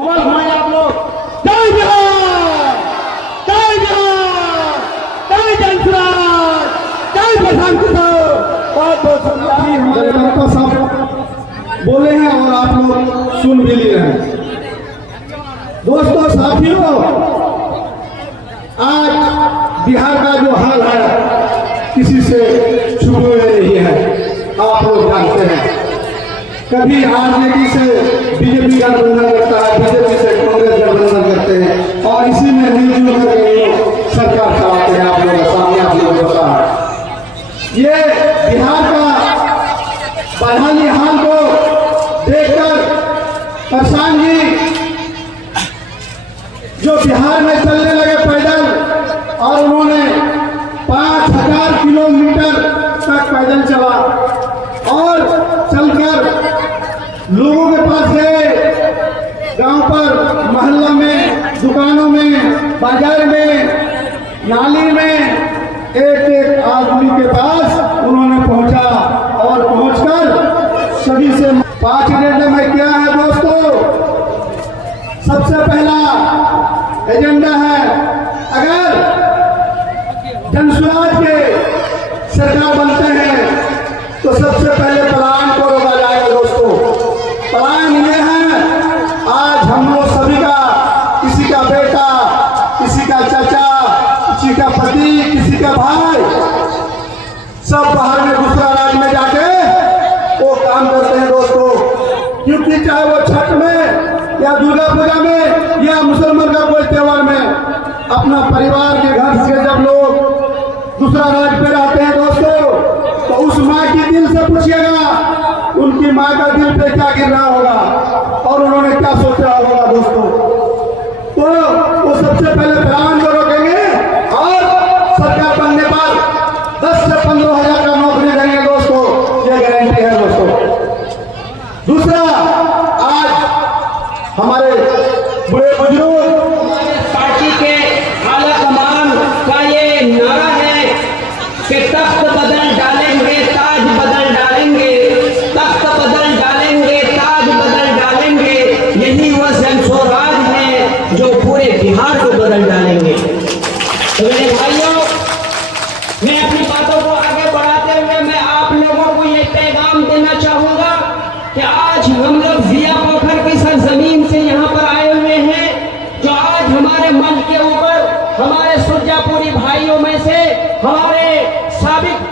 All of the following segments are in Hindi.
आवाज माए आप लोग, जय बिहार, जय बिहार, जय जनसुराज, जय प्रशांत किशोर। बहुत बहुत शुक्रिया। हमारे नेता साहब बोले हैं और आप लोग सुन भी लिए हैं। दोस्तों साथियों, आज बिहार का जो हाल है किसी से छुपे नहीं है, आप लोग जानते हैं। कभी आरजेडी से बीजेपी गठबंधन करता है, बीजेपी से कांग्रेस गठबंधन करते हैं और इसी में मिलजुल कर सरकार चलाते हैं। आप लोगों के सामने आप लोगों को पता है। ये बिहार का बदहाली हाल को देखकर प्रशांत जी जो बिहार में चलने लगे पैदल और उन्होंने 5000 किलोमीटर तक पैदल चला और चलकर लोगों के पास गए, गांव पर, मोहल्ला में, दुकानों में, बाजार में, नाली में, एक एक आदमी के पास उन्होंने पहुंचा और पहुंचकर सभी से 5 एजेंडे में क्या है दोस्तों। सबसे पहला एजेंडा है, अगर जनसुराज के सरकार बनते हैं तो सबसे पहले पलायन को रोका जाएगा दोस्तों। पलायन ये है, आज हम लोग सभी का, किसी का बेटा, किसी का चाचा, किसी का पति, किसी का भाई, सब बाहर में दूसरा राज्य में जाके वो काम करते हैं दोस्तों। क्योंकि चाहे वो छठ में या दुर्गा पूजा में या मुसलमान का कोई त्योहार में, अपना परिवार के घर से जब लोग दूसरा राज्य पे रहते हैं दोस्तों, तो उस माँ की दिल से पूछिएगा उनकी माँ का दिल पे क्या गिर रहा होगा और उन्होंने क्या सोच रहा होगा दोस्तों। तो वो सबसे पहले पलायन को रोकेंगे और सरकार बनने पर 10 से 15 हजार का नौकरी देंगे दोस्तों, ये गारंटी है दोस्तों। दूसरा, आज हमारे बड़े बुजुर्ग पार्टी के आला कमान का ये नारा है कि तख्त बदल डालेंगे, ताज बदल डालेंगे, तख्त बदल डालेंगे, ताज बदल डालेंगे। यही वो जनसुराज है जो पूरे बिहार को बदल डालेंगे। तो मेरे भाइयों, मैं अपनी बातों को आगे बढ़ाते हुए मैं आप लोगों को ये पैगाम देना चाहूंगा कि आज हम लोग जिया पोखर की सरजमीन से यहाँ पर आए हुए हैं। जो आज हमारे मंच के ऊपर हमारे सुरजापुरी भाइयों में से हमारे साबिक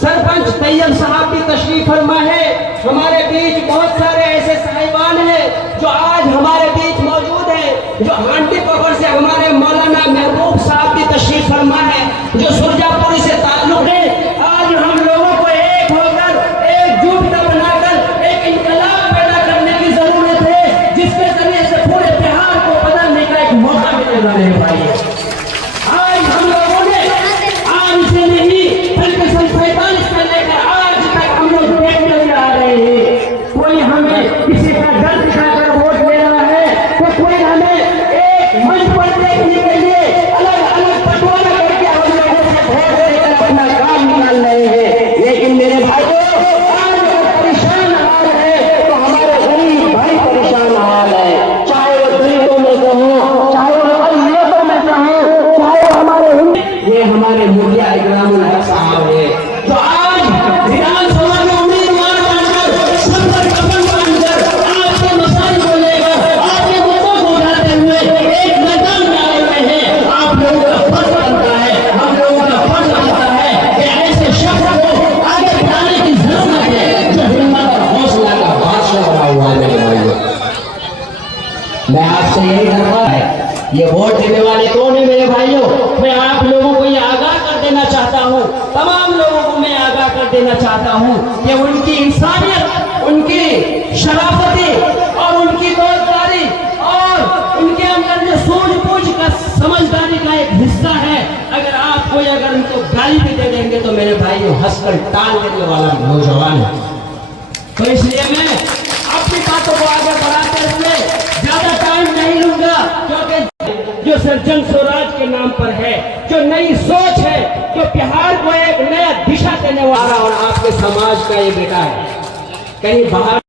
सरपंच तैयब साहब भी तशरीफ फरमा है। हमारे बीच बहुत सारे ऐसे साहिबान हैं जो आज हमारे बीच मौजूद है। जो हांडी पोखर से हमारे मौलाना महबूब साहब भी तशरीफ फरमा है, जो सुरजापुरी से ताल्लुक है। आज हम लोगों को एक होकर, एकजुटता बनाकर एक इनकलाब पैदा करने की जरूरत है, जिसके जरिए से पूरे बिहार को बदलने का एक मौका मिलने वाला है भाई। आज हम लोगों ने आज से नहीं बल्कि 47 से लेकर आज तक हम लोग देखते हुए आ रहे हैं। कोई हमें किसी का डर दिखाकर वोट दे रहा है, तो कोई हमें एक मंच पर देखने के लिए अलग अलग बंटवारा करके हम लोगों से वोट देकर अपना काम निकाल रहे हैं। लेकिन मेरे भाइयों, आज परेशान हाल है तो हमारे गरीब भाई परेशान हाल है, चाहे वो गरीबों में से हो, चाहे वो अलियतों में से हो, चाहे वो हमारे ये हमारे मुखिया इकरामुल हक साहब है, जो आज विधानसभा में उम्मीदवार बनकर सब पर कफन बांधकर आपके मसाइल को लेकर आपके मुद्दों को उठाते हुए एक मैदान में आए हुए हैं। आप लोगों का फर्ज बनता है, हम लोगों का फर्ज बनता है कि ऐसे शख्स को आगे बढ़ाने की जरूरत है जो हिम्मत और हौसला का बादशाह बना हुआ है। मेरे भाइयों, मैं आपसे यही कहता है, ये वोट देने वाले कौन है मेरे भाइयों? मैं आप लोगों को ये आगाह कर देना चाहता हूँ, तमाम लोगों को मैं आगाह कर देना चाहता हूँ कि उनकी इंसानियत, उनकी शराफती और उनकी दोस्तारी और उनके अंदर जो सूझबूझ का समझदारी का एक हिस्सा है, अगर आप कोई अगर उनको गाली भी दे देंगे तो मेरे भाइयों हंसकर टाल देने वाला नौजवान है। तो इसलिए मैं अपनी बातों को आगे बढ़ाते हुए ज्यादा टाइम नहीं लूंगा, क्योंकि जो सर्जन स्वराज के नाम पर है, जो नई सोच है, जो बिहार को एक नया दिशा देने वाला और आपके समाज का ये बेटा है, कहीं बाहर